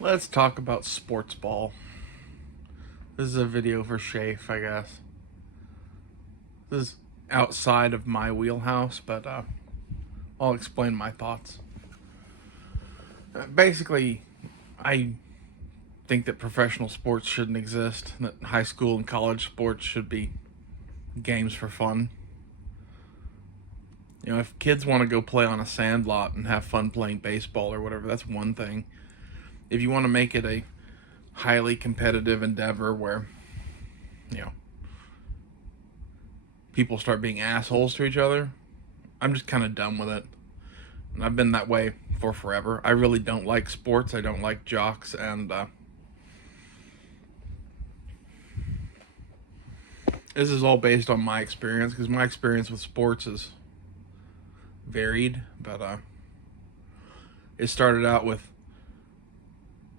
Let's talk about Sportsball. This is a video for Shafe, I guess. This is outside of my wheelhouse, but I'll explain my thoughts. Basically, I think that professional sports shouldn't exist, that high school and college sports should be games for fun. You know, if kids want to go play on a sand lot and have fun playing baseball or whatever, that's one thing. If you want to make it a highly competitive endeavor where, you know, people start being assholes to each other, I'm just kind of done with it. And I've been that way for forever. I really don't like sports. I don't like jocks, and this is all based on my experience, because my experience with sports is varied. But it started out with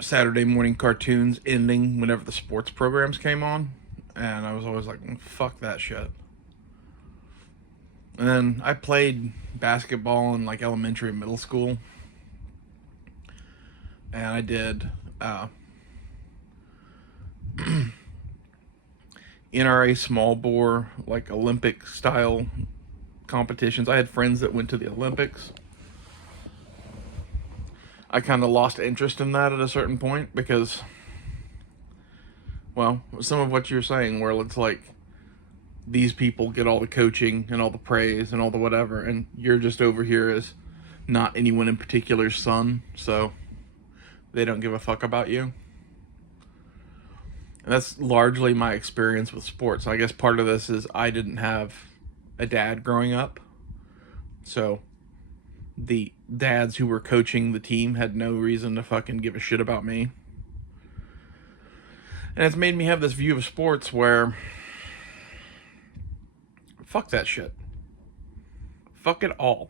Saturday morning cartoons ending whenever the sports programs came on, and I was always like, fuck that shit. And then I played basketball in like elementary and middle school, and I did NRA small bore, like Olympic style competitions. I had friends that went to the Olympics. I kind of lost interest in that at a certain point because, well, some of what you're saying, where it's like these people get all the coaching and all the praise and all the whatever, and you're just over here as not anyone in particular's son, so they don't give a fuck about you. And that's largely my experience with sports. I guess part of this is I didn't have a dad growing up, so the dads who were coaching the team had no reason to fucking give a shit about me. And it's made me have this view of sports where, fuck that shit. Fuck it all.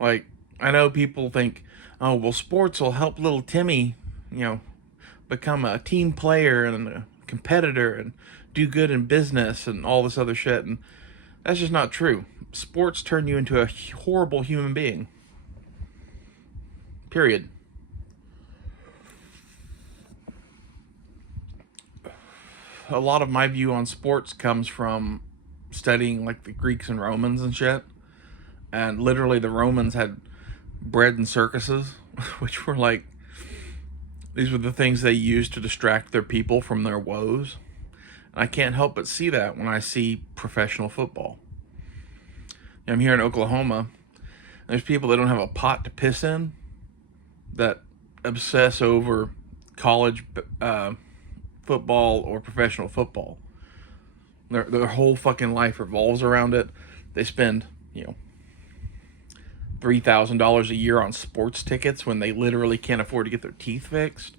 Like, I know people think, oh, well, sports will help little Timmy, become a team player and a competitor and do good in business and all this other shit. And that's just not true. Sports turn you into a horrible human being. Period. A lot of my view on sports comes from studying like the Greeks and Romans and shit. And literally the Romans had bread and circuses, which were like, these were the things they used to distract their people from their woes. And I can't help but see that when I see professional football. I'm here in Oklahoma. There's people that don't have a pot to piss in that obsess over college football or professional football. Their whole fucking life revolves around it. They spend, $3,000 a year on sports tickets when they literally can't afford to get their teeth fixed.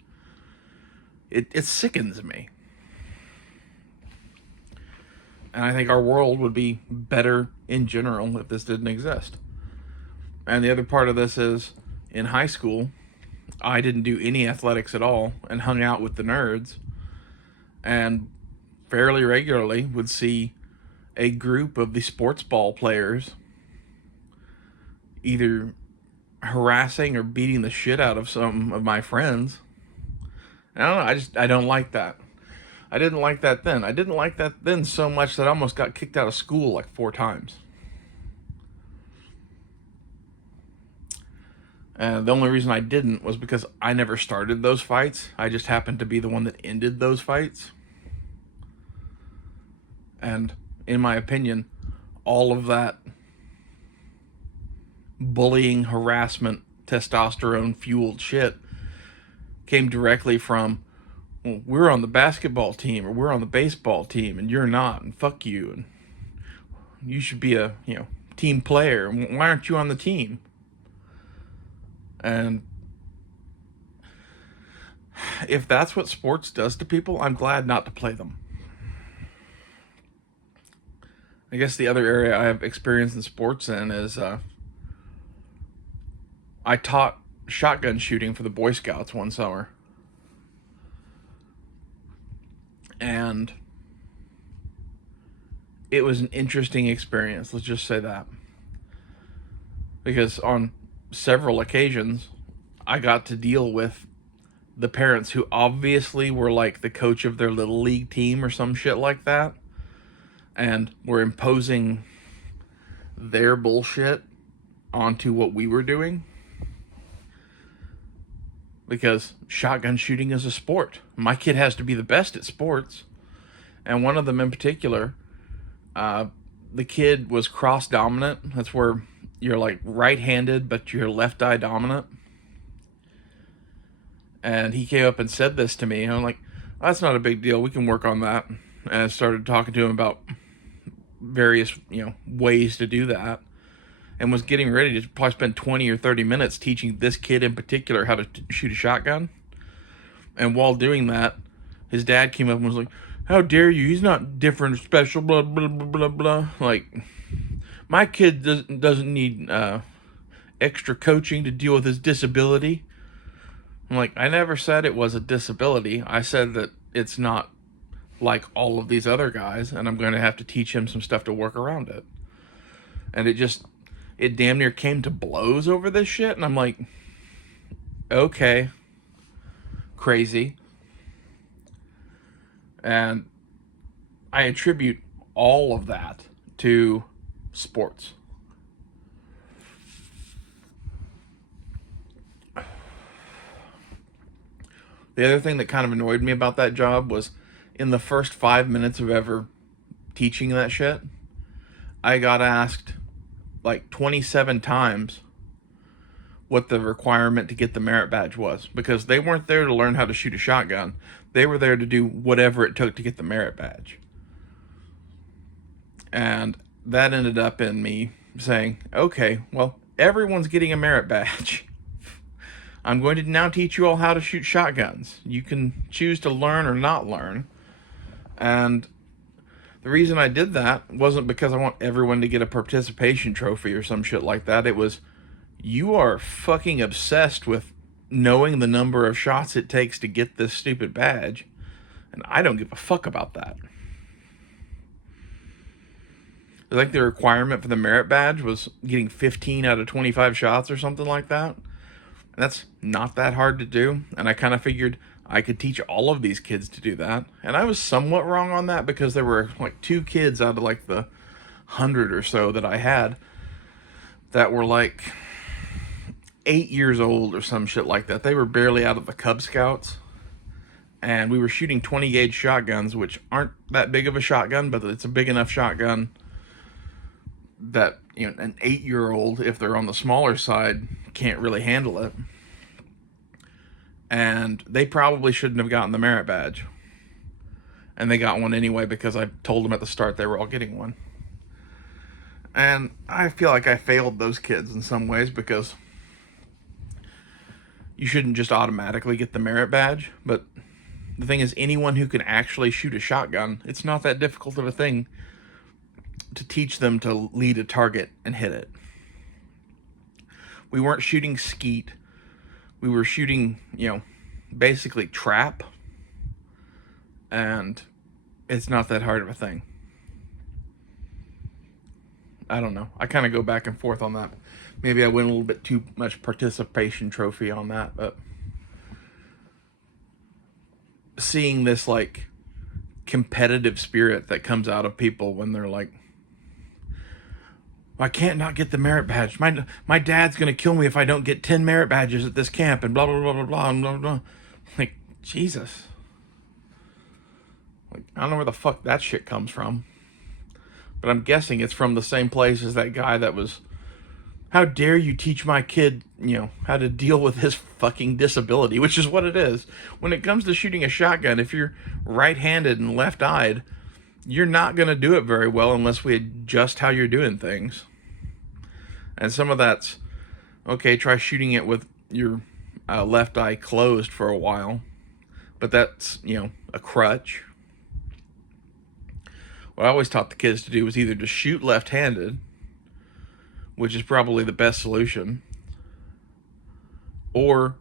It sickens me. And I think our world would be better in general if this didn't exist. And the other part of this is, in high school, I didn't do any athletics at all and hung out with the nerds. And fairly regularly would see a group of the sports ball players either harassing or beating the shit out of some of my friends. I don't know, I don't like that. I didn't like that then. I didn't like that then so much that I almost got kicked out of school like 4 times. And the only reason I didn't was because I never started those fights. I just happened to be the one that ended those fights. And in my opinion, all of that bullying, harassment, testosterone fueled shit came directly from, well, we're on the basketball team or we're on the baseball team and you're not, and fuck you, and you should be a team player. Why aren't you on the team? And if that's what sports does to people, I'm glad not to play them. I guess the other area I have experience in sports in is I taught shotgun shooting for the Boy Scouts one summer. And it was an interesting experience, let's just say that. Because on several occasions, I got to deal with the parents who obviously were like the coach of their little league team or some shit like that, and were imposing their bullshit onto what we were doing. Because shotgun shooting is a sport. My kid has to be the best at sports. And one of them in particular, the kid was cross dominant. That's where you're like right-handed, but you're left eye dominant. And he came up and said this to me. And I'm like, that's not a big deal. We can work on that. And I started talking to him about various, ways to do that. And was getting ready to probably spend 20 or 30 minutes teaching this kid in particular how to shoot a shotgun. And while doing that, his dad came up and was like, how dare you? He's not different or special, blah, blah, blah, blah, blah. Like, my kid doesn't need extra coaching to deal with his disability. I'm like, I never said it was a disability. I said that it's not like all of these other guys, and I'm going to have to teach him some stuff to work around it. And it damn near came to blows over this shit, and I'm like, okay, crazy. And I attribute all of that to sports. The other thing that kind of annoyed me about that job was in the first 5 minutes of ever teaching that shit, I got asked like 27 times what the requirement to get the merit badge was, because they weren't there to learn how to shoot a shotgun. They were there to do whatever it took to get the merit badge. And that ended up in me saying, okay, well, everyone's getting a merit badge. I'm going to now teach you all how to shoot shotguns. You can choose to learn or not learn. And the reason I did that wasn't because I want everyone to get a participation trophy or some shit like that. It was, you are fucking obsessed with knowing the number of shots it takes to get this stupid badge. And I don't give a fuck about that. I think the requirement for the merit badge was getting 15 out of 25 shots or something like that. And that's not that hard to do. And I kind of figured I could teach all of these kids to do that. And I was somewhat wrong on that, because there were like 2 kids out of like the 100 or so that I had that were like 8 years old or some shit like that. They were barely out of the Cub Scouts. And we were shooting 20 gauge shotguns, which aren't that big of a shotgun, but it's a big enough shotgun that, an 8-year-old, if they're on the smaller side, can't really handle it. And they probably shouldn't have gotten the merit badge. And they got one anyway, because I told them at the start they were all getting one. And I feel like I failed those kids in some ways, because you shouldn't just automatically get the merit badge. But the thing is, anyone who can actually shoot a shotgun, it's not that difficult of a thing to teach them to lead a target and hit it. We weren't shooting skeet. We were shooting, basically trap. And it's not that hard of a thing. I don't know. I kind of go back and forth on that. Maybe I win a little bit too much participation trophy on that, but seeing this like competitive spirit that comes out of people when they're like, I can't not get the merit badge. My dad's going to kill me if I don't get 10 merit badges at this camp, and blah, blah, blah, blah, blah, blah, blah. Like, Jesus. Like, I don't know where the fuck that shit comes from. But I'm guessing it's from the same place as that guy that was, how dare you teach my kid, how to deal with his fucking disability, which is what it is. When it comes to shooting a shotgun, if you're right-handed and left-eyed, you're not going to do it very well unless we adjust how you're doing things. And some of that's, okay, try shooting it with your left eye closed for a while. But that's, a crutch. What I always taught the kids to do was either to shoot left-handed, which is probably the best solution, or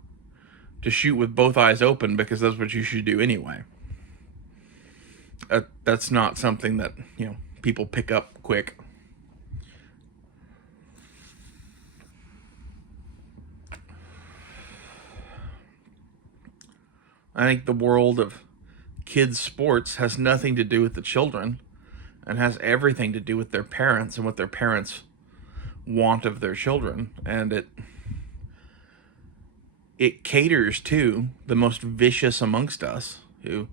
to shoot with both eyes open, because that's what you should do anyway. That's not something that, people pick up quick. I think the world of kids' sports has nothing to do with the children and has everything to do with their parents and what their parents want of their children. And it caters to the most vicious amongst us, who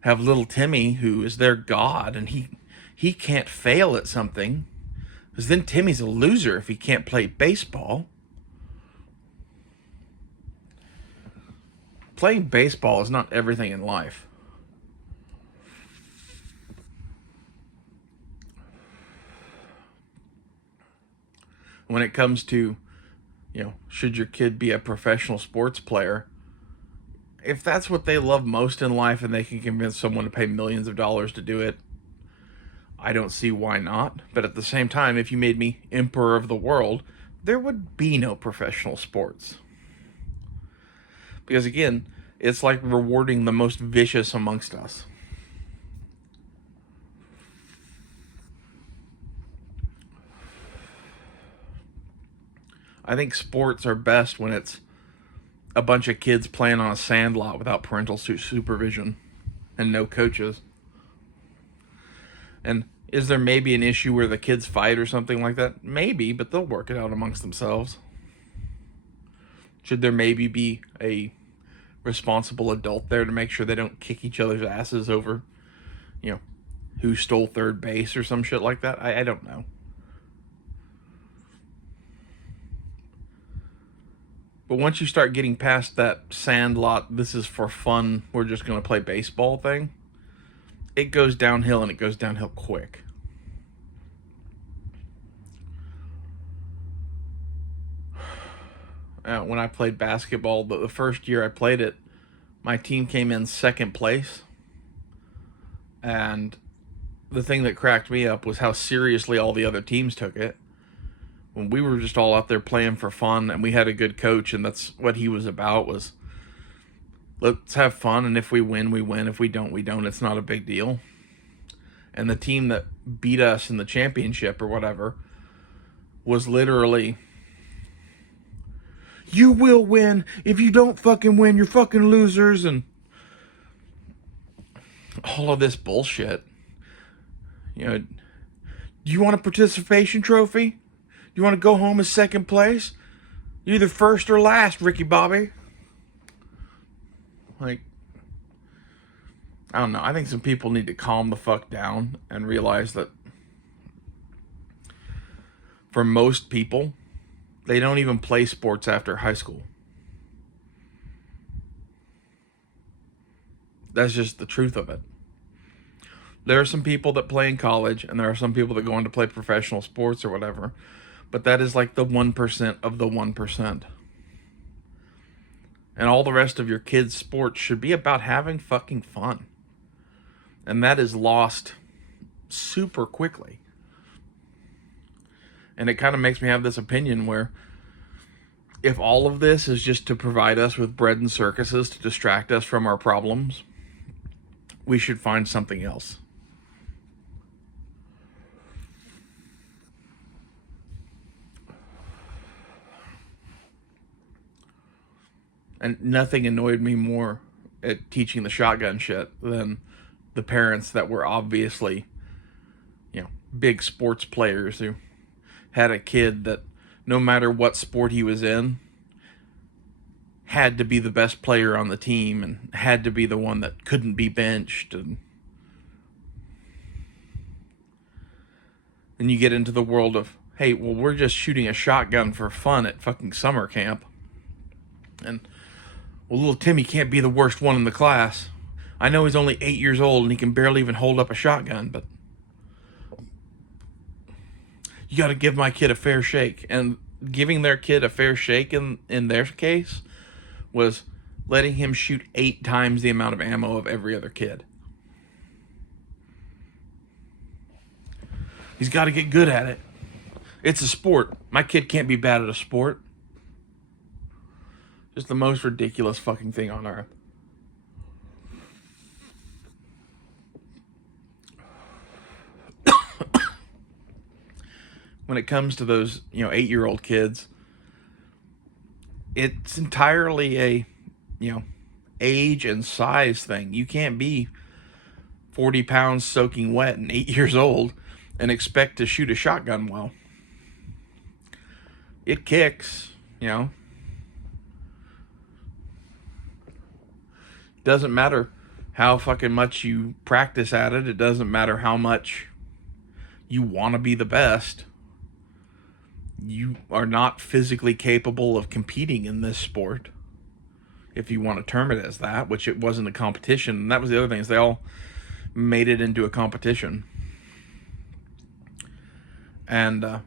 have little Timmy, who is their god, and he can't fail at something, because then Timmy's a loser if he can't play baseball. Playing baseball is not everything in life. When it comes to, should your kid be a professional sports player? If that's what they love most in life and they can convince someone to pay millions of dollars to do it, I don't see why not. But at the same time, if you made me emperor of the world, there would be no professional sports. Because again, it's like rewarding the most vicious amongst us. I think sports are best when it's a bunch of kids playing on a sand lot without parental supervision and no coaches. And is there maybe an issue where the kids fight or something like that? Maybe, but they'll work it out amongst themselves. Should there maybe be a responsible adult there to make sure they don't kick each other's asses over, who stole third base or some shit like that? I don't know. But once you start getting past that sandlot, this is for fun, we're just going to play baseball thing, it goes downhill, and it goes downhill quick. When I played basketball, the first year I played it, my team came in second place. And the thing that cracked me up was how seriously all the other teams took it. When we were just all out there playing for fun, and we had a good coach, and that's what he was about, was let's have fun, and if we win, we win. If we don't, we don't. It's not a big deal. And the team that beat us in the championship or whatever was literally, you will win. If you don't fucking win, you're fucking losers, and all of this bullshit. Do you want a participation trophy? You want to go home in second place? You're either first or last, Ricky Bobby. I don't know. I think some people need to calm the fuck down and realize that for most people, they don't even play sports after high school. That's just the truth of it. There are some people that play in college, and there are some people that go on to play professional sports or whatever. But that is like the 1% of the 1%. And all the rest of your kids' sports should be about having fucking fun. And that is lost super quickly. And it kind of makes me have this opinion where if all of this is just to provide us with bread and circuses to distract us from our problems, we should find something else. And nothing annoyed me more at teaching the shotgun shit than the parents that were obviously, big sports players who had a kid that no matter what sport he was in, had to be the best player on the team and had to be the one that couldn't be benched. And then you get into the world of, hey, well, we're just shooting a shotgun for fun at fucking summer camp. And well, little Timmy can't be the worst one in the class. I know he's only 8 years old and he can barely even hold up a shotgun, but you got to give my kid a fair shake. And giving their kid a fair shake in their case was letting him shoot 8 times the amount of ammo of every other kid. He's got to get good at it. It's a sport. My kid can't be bad at a sport. Just the most ridiculous fucking thing on earth. When it comes to those, 8-year-old kids, it's entirely a, age and size thing. You can't be 40 pounds soaking wet and 8 years old and expect to shoot a shotgun well. It kicks, you know. Doesn't matter how fucking much you practice at it. It doesn't matter how much you want to be the best. You are not physically capable of competing in this sport, if you want to term it as that, which it wasn't a competition. And that was the other thing, is they all made it into a competition. And I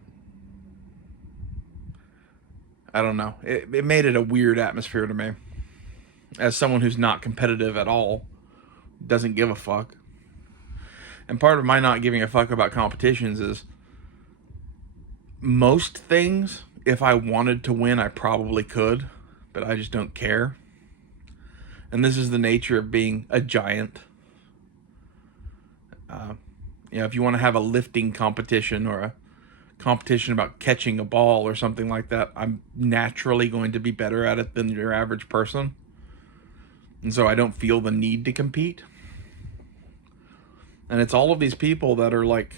don't know. It made it a weird atmosphere to me. As someone who's not competitive at all, doesn't give a fuck. And part of my not giving a fuck about competitions is most things, if I wanted to win, I probably could, but I just don't care. And this is the nature of being a giant. If you want to have a lifting competition or a competition about catching a ball or something like that, I'm naturally going to be better at it than your average person. And so I don't feel the need to compete. And it's all of these people that are like,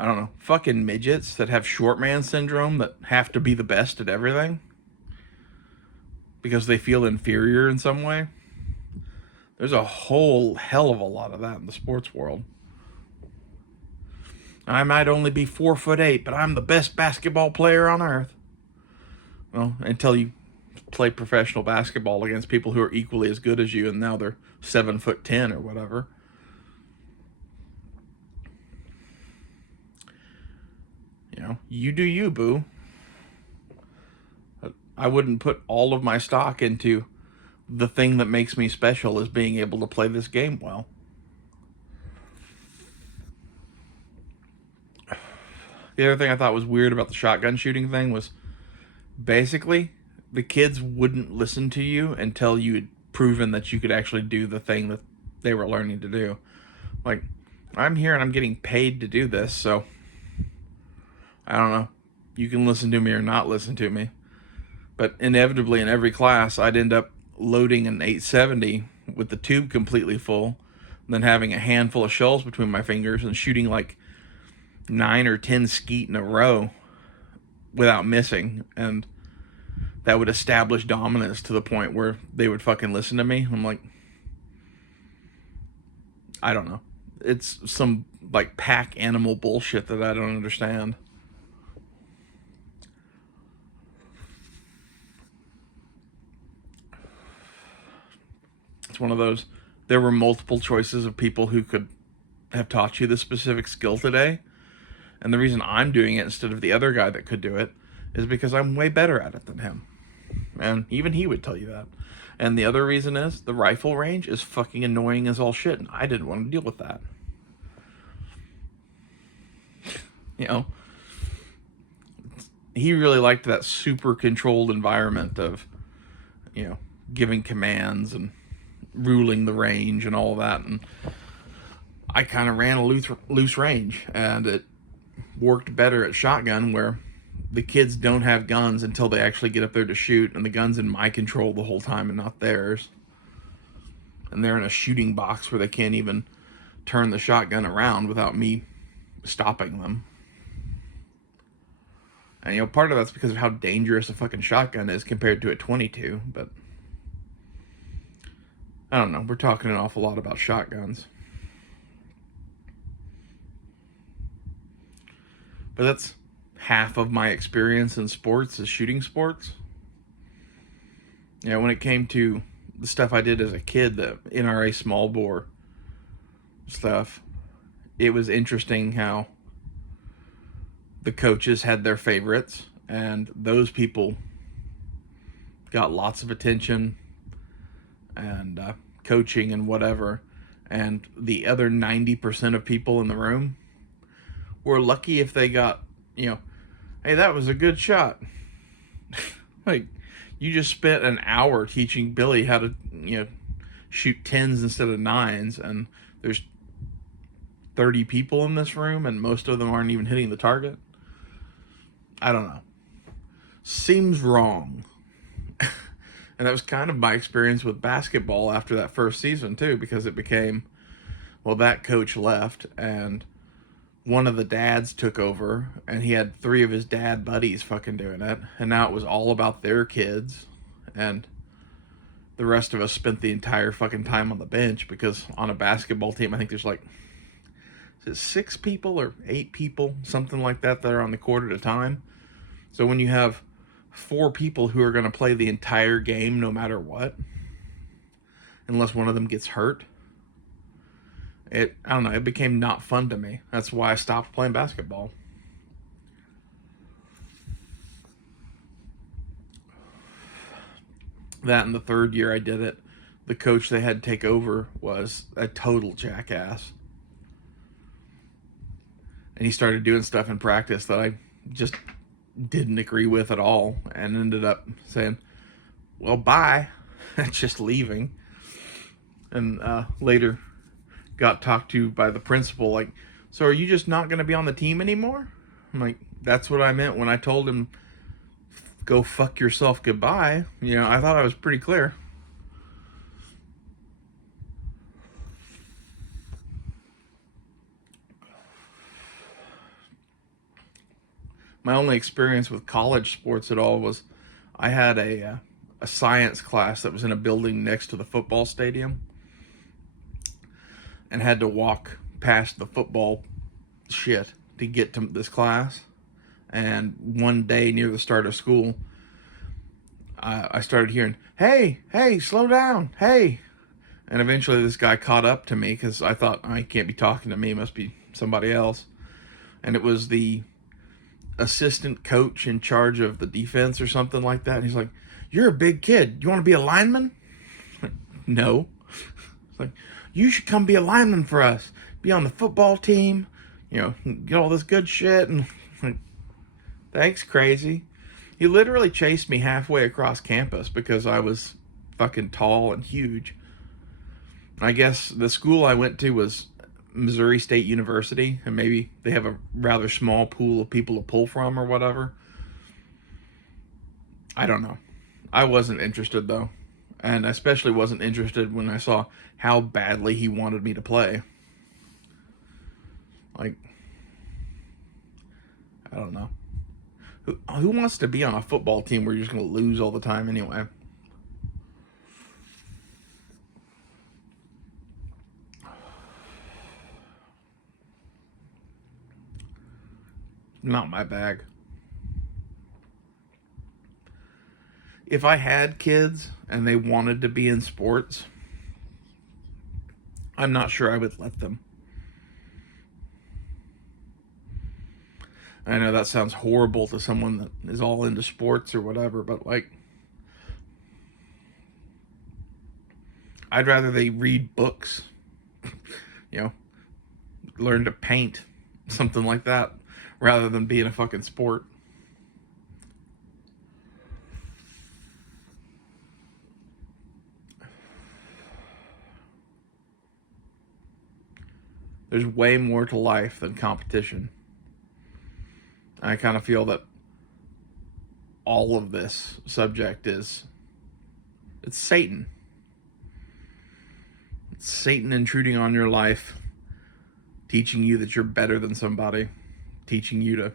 I don't know, fucking midgets that have short man syndrome that have to be the best at everything because they feel inferior in some way. There's a whole hell of a lot of that in the sports world. I might only be 4'8", but I'm the best basketball player on earth. Well, until you play professional basketball against people who are equally as good as you, and now they're 7'10" or whatever. You do you, boo. I wouldn't put all of my stock into the thing that makes me special is being able to play this game well. The other thing I thought was weird about the shotgun shooting thing was basically the kids wouldn't listen to you until you had proven that you could actually do the thing that they were learning to do. Like, I'm here and I'm getting paid to do this, so I don't know. You can listen to me or not listen to me. But inevitably in every class, I'd end up loading an 870 with the tube completely full, and then having a handful of shells between my fingers and shooting like 9 or 10 skeet in a row without missing. And that would establish dominance to the point where they would fucking listen to me. I'm like, I don't know. It's some like pack animal bullshit that I don't understand. It's one of those, there were multiple choices of people who could have taught you this specific skill today. And the reason I'm doing it instead of the other guy that could do it is because I'm way better at it than him. And even he would tell you that. And the other reason is the rifle range is fucking annoying as all shit. And I didn't want to deal with that. He really liked that super controlled environment of, giving commands and ruling the range and all that. And I kind of ran a loose range, and it worked better at shotgun, where the kids don't have guns until they actually get up there to shoot, and the gun's in my control the whole time and not theirs. And they're in a shooting box where they can't even turn the shotgun around without me stopping them. And part of that's because of how dangerous a fucking shotgun is compared to a 22, but I don't know, we're talking an awful lot about shotguns. But that's half of my experience in sports, is shooting sports. When it came to the stuff I did as a kid, the NRA small bore stuff, it was interesting how the coaches had their favorites, and those people got lots of attention and coaching and whatever. And the other 90% of people in the room were lucky if they got, hey, that was a good shot. Like, you just spent an hour teaching Billy how to, shoot 10s instead of 9s, and there's 30 people in this room, and most of them aren't even hitting the target. I don't know. Seems wrong. And that was kind of my experience with basketball after that first season too, because it became, well, that coach left and one of the dads took over, and he had three of his dad buddies fucking doing it, and now it was all about their kids, and the rest of us spent the entire fucking time on the bench, because on a basketball team I think there's like, is it 6 people or 8 people, something like that, that are on the court at a time. So when you have 4 people who are going to play the entire game no matter what, unless one of them gets hurt, I don't know, it became not fun to me. That's why I stopped playing basketball. That in the third year I did it, the coach they had take over was a total jackass. And he started doing stuff in practice that I just didn't agree with at all, and ended up saying, well, bye, just leaving. And later got talked to by the principal, like, so are you just not going to be on the team anymore? I'm like, that's what I meant when I told him, go fuck yourself, goodbye. You know, I thought I was pretty clear. My only experience with college sports at all was I had a science class that was in a building next to the football stadium, and had to walk past the football shit to get to this class. And one day near the start of school, I started hearing, hey, slow down, hey. And eventually this guy caught up to me, because I thought, oh, he can't be talking to me, it must be somebody else. And it was the assistant coach in charge of the defense or something like that. And he's like, you're a big kid, you want to be a lineman? Like, no. It's like, you should come be a lineman for us, be on the football team, you know, get all this good shit. And like, thanks, crazy. He literally chased me halfway across campus because I was fucking tall and huge. I guess the school I went to was Missouri State University, and maybe they have a rather small pool of people to pull from or whatever. I don't know. I wasn't interested though, and especially wasn't interested when I saw how badly he wanted me to play. Like, I don't know. Who wants to be on a football team where you're just going to lose all the time anyway? Not my bag. If I had kids and they wanted to be in sports, I'm not sure I would let them. I know that sounds horrible to someone that is all into sports or whatever, but like, I'd rather they read books, you know, learn to paint, something like that, rather than be in a fucking sport. There's way more to life than competition. I kind of feel that all of this subject it's Satan. It's Satan intruding on your life, teaching you that you're better than somebody, teaching you to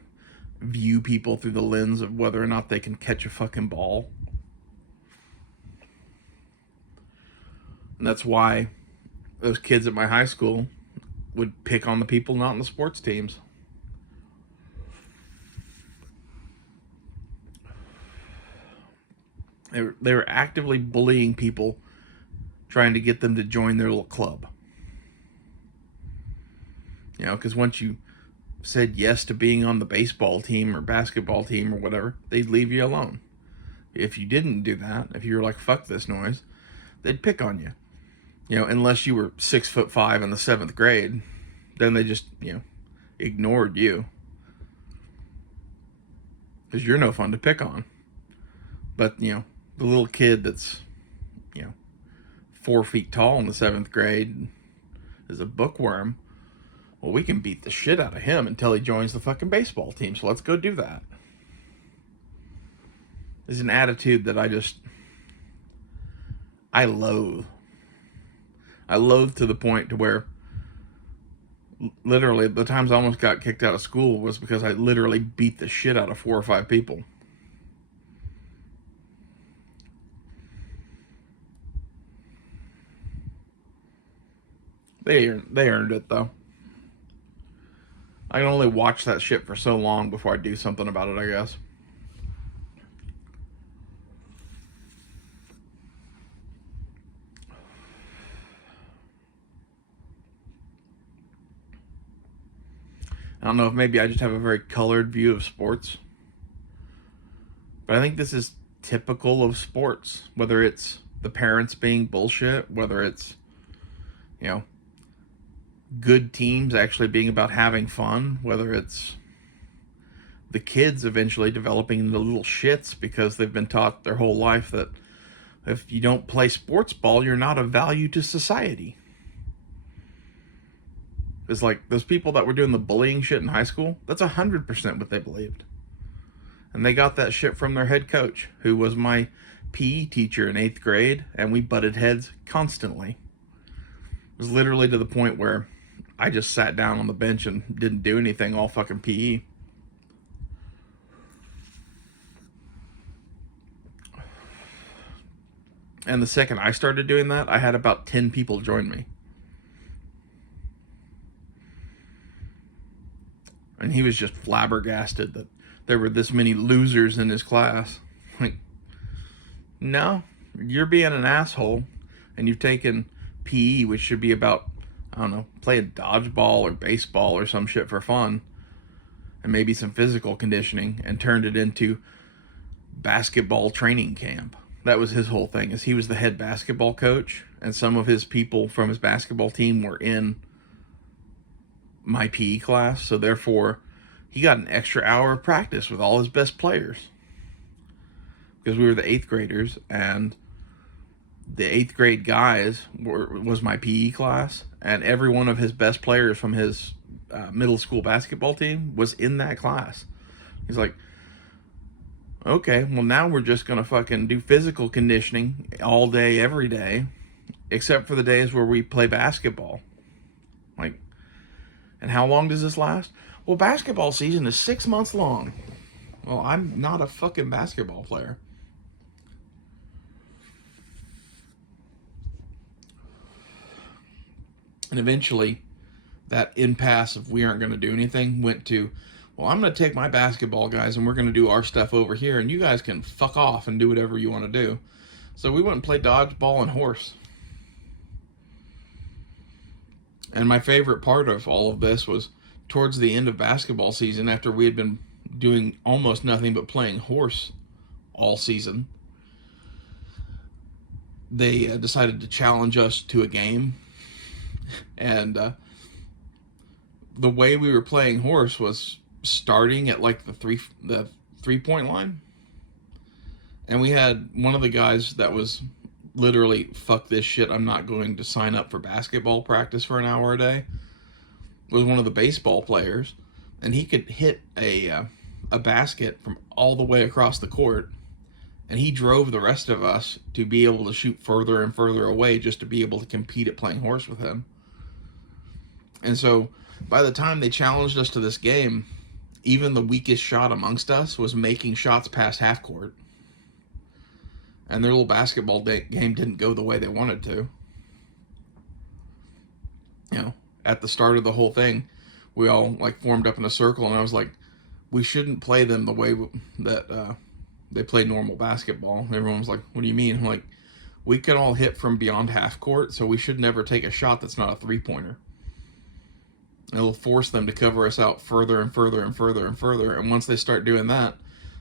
view people through the lens of whether or not they can catch a fucking ball. And that's why those kids at my high school would pick on the people not in the sports teams. They were actively bullying people, trying to get them to join their little club. You know, because once you said yes to being on the baseball team or basketball team or whatever, they'd leave you alone. If you didn't do that, if you were like, fuck this noise, they'd pick on you. You know, unless you were 6'5" in the 7th grade, then they just, you know, ignored you. Because you're no fun to pick on. But, you know, the little kid that's, you know, 4 feet tall in the 7th grade is a bookworm. Well, we can beat the shit out of him until he joins the fucking baseball team, so let's go do that. There's an attitude that I just I loathe. I loathe to the point to where literally the times I almost got kicked out of school was because I literally beat the shit out of 4 or 5 people. They earned it though. I can only watch that shit for so long before I do something about it, I guess. I don't know if maybe I just have a very colored view of sports, but I think this is typical of sports, whether it's the parents being bullshit, whether it's, you know, good teams actually being about having fun, whether it's the kids eventually developing into little shits because they've been taught their whole life that if you don't play sports ball, you're not of value to society. It's like those people that were doing the bullying shit in high school, that's 100% what they believed. And they got that shit from their head coach, who was my PE teacher in 8th grade, and we butted heads constantly. It was literally to the point where I just sat down on the bench and didn't do anything all fucking PE. And the second I started doing that, I had about 10 people join me. And he was just flabbergasted that there were this many losers in his class. Like, no, you're being an asshole, and you've taken PE, which should be about, I don't know, playing dodgeball or baseball or some shit for fun, and maybe some physical conditioning, and turned it into basketball training camp. That was his whole thing, is he was the head basketball coach, and some of his people from his basketball team were in my PE class, so therefore he got an extra hour of practice with all his best players, because we were the 8th graders, and the 8th grade guys was my PE class, and every one of his best players from his middle school basketball team was in that class. He's like, okay, well now we're just gonna fucking do physical conditioning all day, every day, except for the days where we play basketball. Like, and how long does this last? Well, basketball season is 6 months long. Well, I'm not a fucking basketball player. And eventually, that impasse of we aren't going to do anything went to, well, I'm going to take my basketball guys and we're going to do our stuff over here, and you guys can fuck off and do whatever you want to do. So we went and played dodgeball and horse. And my favorite part of all of this was towards the end of basketball season, after we had been doing almost nothing but playing horse all season, they decided to challenge us to a game. And the way we were playing horse was starting at like the 3-point line. And we had one of the guys that was literally, fuck this shit, I'm not going to sign up for basketball practice for an hour a day, was one of the baseball players, and he could hit a basket from all the way across the court, and he drove the rest of us to be able to shoot further and further away just to be able to compete at playing horse with him. And so by the time they challenged us to this game, even the weakest shot amongst us was making shots past half court. And their little basketball game didn't go the way they wanted to. You know, at the start of the whole thing, we all like formed up in a circle, and I was like, we shouldn't play them the way that they play normal basketball. And everyone was like, what do you mean? I'm like, we can all hit from beyond half court, so we should never take a shot that's not a 3-pointer. It'll force them to cover us out further and further and further and further. And once they start doing that,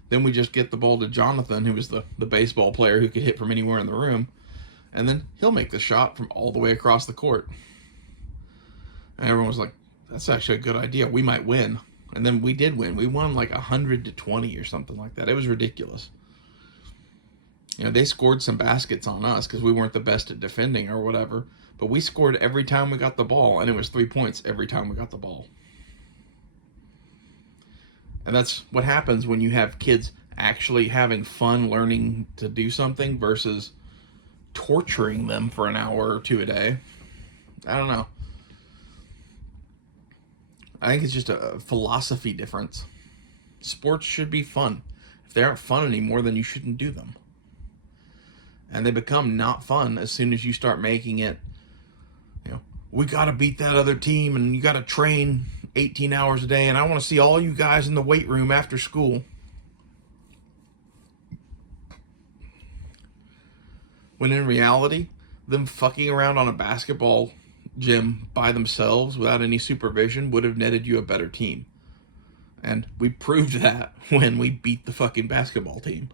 then we just get the ball to Jonathan, who was the baseball player who could hit from anywhere in the room. And then he'll make the shot from all the way across the court. And everyone was like, that's actually a good idea. We might win. And then we did win. We won like 100-20 or something like that. It was ridiculous. You know, they scored some baskets on us because we weren't the best at defending or whatever. But we scored every time we got the ball, and it was 3 points every time we got the ball. And that's what happens when you have kids actually having fun learning to do something versus torturing them for an hour or two a day. I don't know. I think it's just a philosophy difference. Sports should be fun. If they aren't fun anymore, then you shouldn't do them. And they become not fun as soon as you start making it, we got to beat that other team and you got to train 18 hours a day and I want to see all you guys in the weight room after school. When in reality, them fucking around on a basketball gym by themselves without any supervision would have netted you a better team. And we proved that when we beat the fucking basketball team.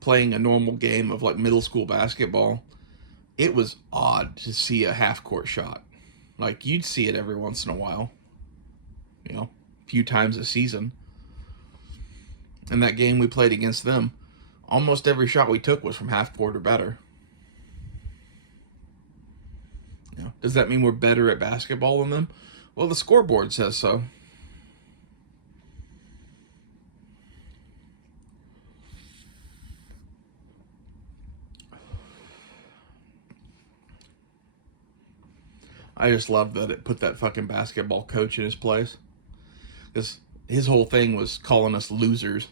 Playing a normal game of like middle school basketball, it was odd to see a half court shot. Like you'd see it every once in a while, a few times a season. In that game we played against them, almost every shot we took was from half court or better. Does that mean we're better at basketball than them? Well, the scoreboard says so. I just love that it put that fucking basketball coach in his place. Because his whole thing was calling us losers.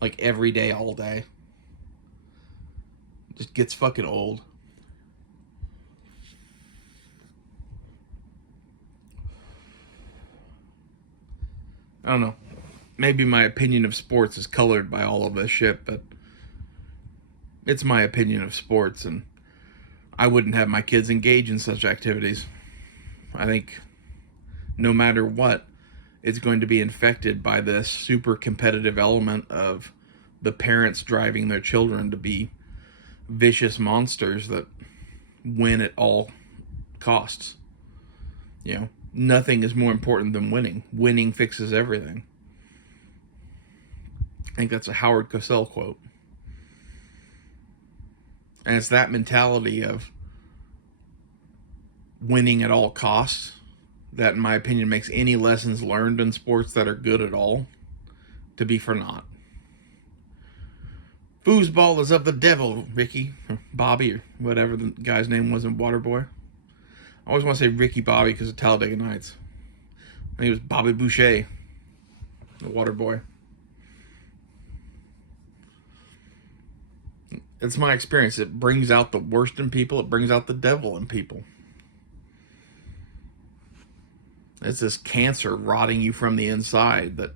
Like every day, all day. It just gets fucking old. I don't know. Maybe my opinion of sports is colored by all of this shit, but it's my opinion of sports, and I wouldn't have my kids engage in such activities. I think no matter what, it's going to be infected by this super competitive element of the parents driving their children to be vicious monsters that win at all costs. Nothing is more important than winning. Winning fixes everything. I think that's a Howard Cosell quote. And it's that mentality of winning at all costs that, in my opinion, makes any lessons learned in sports that are good at all to be for naught. Foosball is of the devil, Ricky, or Bobby, or whatever the guy's name was in Waterboy. I always want to say Ricky Bobby because of Talladega Nights. I think it was Bobby Boucher, the Waterboy. It's my experience. It brings out the worst in people. It brings out the devil in people. It's this cancer rotting you from the inside. That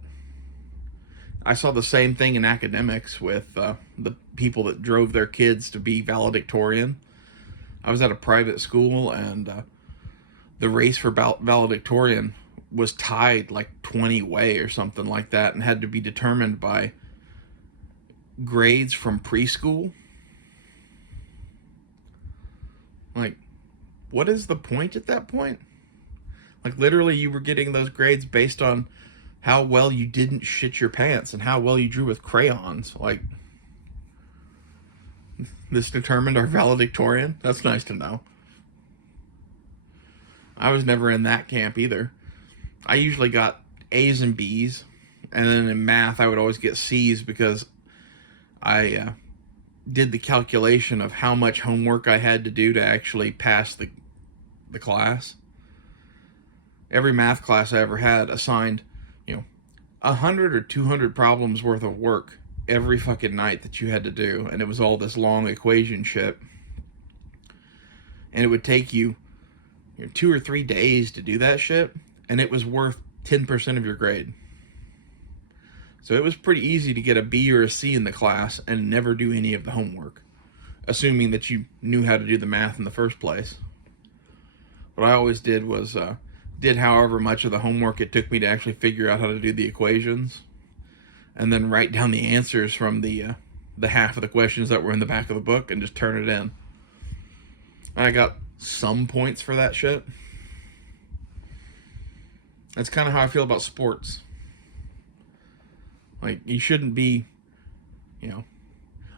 I saw the same thing in academics with the people that drove their kids to be valedictorian. I was at a private school, and the race for valedictorian was tied like 20 way or something like that, and had to be determined by grades from preschool. Like, what is the point at that point? Like, literally, you were getting those grades based on how well you didn't shit your pants and how well you drew with crayons. Like, this determined our valedictorian? That's nice to know. I was never in that camp either. I usually got A's and B's, and then in math, I would always get C's because I did the calculation of how much homework I had to do to actually pass the class. Every math class I ever had assigned, 100 or 200 problems worth of work every fucking night that you had to do, and it was all this long equation shit. And it would take you 2 or 3 days to do that shit, and it was worth 10% of your grade. So it was pretty easy to get a B or a C in the class and never do any of the homework, assuming that you knew how to do the math in the first place. What I always did was did however much of the homework it took me to actually figure out how to do the equations, and then write down the answers from the half of the questions that were in the back of the book and just turn it in. And I got some points for that shit. That's kind of how I feel about sports. Like, you shouldn't be,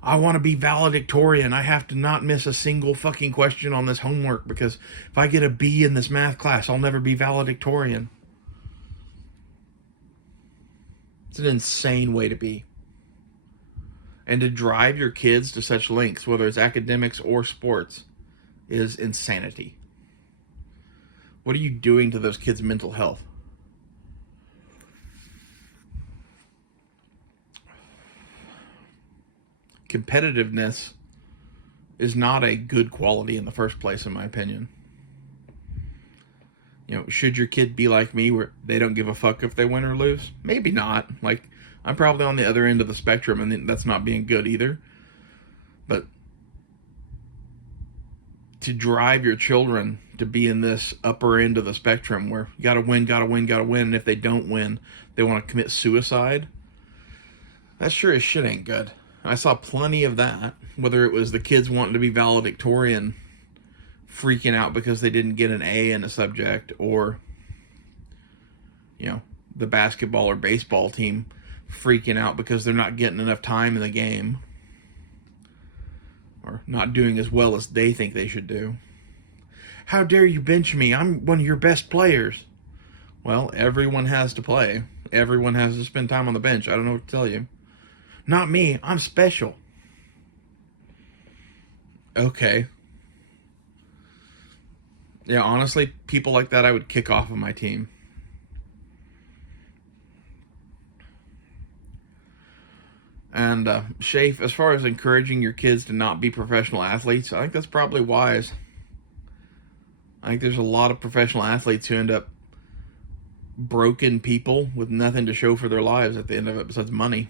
I want to be valedictorian. I have to not miss a single fucking question on this homework because if I get a B in this math class, I'll never be valedictorian. It's an insane way to be. And to drive your kids to such lengths, whether it's academics or sports, is insanity. What are you doing to those kids' mental health? Competitiveness is not a good quality in the first place, in my opinion. You know, should your kid be like me where they don't give a fuck if they win or lose? Maybe not. Like, I'm probably on the other end of the spectrum, and that's not being good either. But to drive your children to be in this upper end of the spectrum where you gotta win, and if they don't win, they want to commit suicide, that sure as shit ain't good. I saw plenty of that, whether it was the kids wanting to be valedictorian freaking out because they didn't get an A in a subject, or, you know, the basketball or baseball team freaking out because they're not getting enough time in the game, or not doing as well as they think they should do. How dare you bench me? I'm one of your best players. Well, everyone has to play. Everyone has to spend time on the bench. I don't know what to tell you. Not me. I'm special. Okay. Yeah, honestly, people like that I would kick off of my team. And Shafe, as far as encouraging your kids to not be professional athletes, I think that's probably wise. I think there's a lot of professional athletes who end up broken people with nothing to show for their lives at the end of it besides money.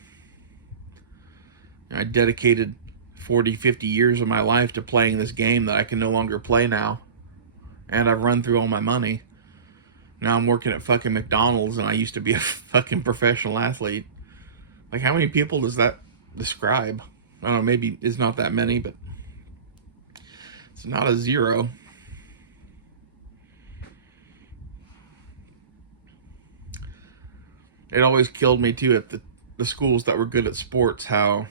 I dedicated 40, 50 years of my life to playing this game that I can no longer play now. And I've run through all my money. Now I'm working at fucking McDonald's and I used to be a fucking professional athlete. Like, how many people does that describe? I don't know, maybe it's not that many, but it's not a zero. It always killed me too at the schools that were good at sports, how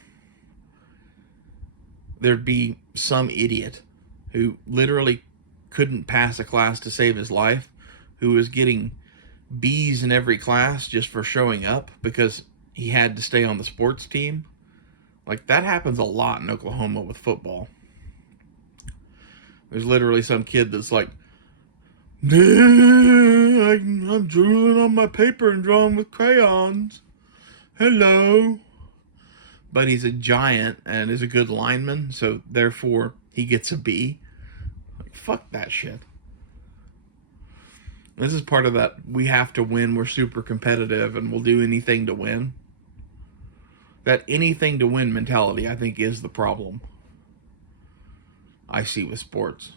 there'd be some idiot who literally couldn't pass a class to save his life, who was getting B's in every class just for showing up because he had to stay on the sports team. Like, that happens a lot in Oklahoma with football. There's literally some kid that's like, I'm drooling on my paper and drawing with crayons. Hello. But he's a giant and is a good lineman, so therefore he gets a B. Like, fuck that shit. This is part of that we have to win, we're super competitive, and we'll do anything to win. That anything to win mentality, I think, is the problem I see with sports.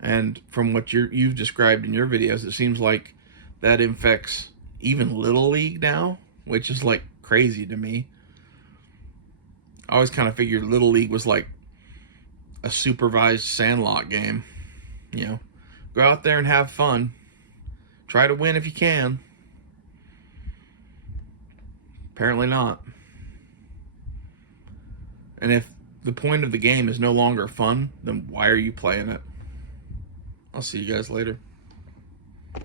And from what you've described in your videos, it seems like that infects even Little League now, which is like crazy to me. I always kind of figured Little League was like a supervised sandlot game. You know, go out there and have fun. Try to win if you can. Apparently not. And if the point of the game is no longer fun, then why are you playing it? I'll see you guys later.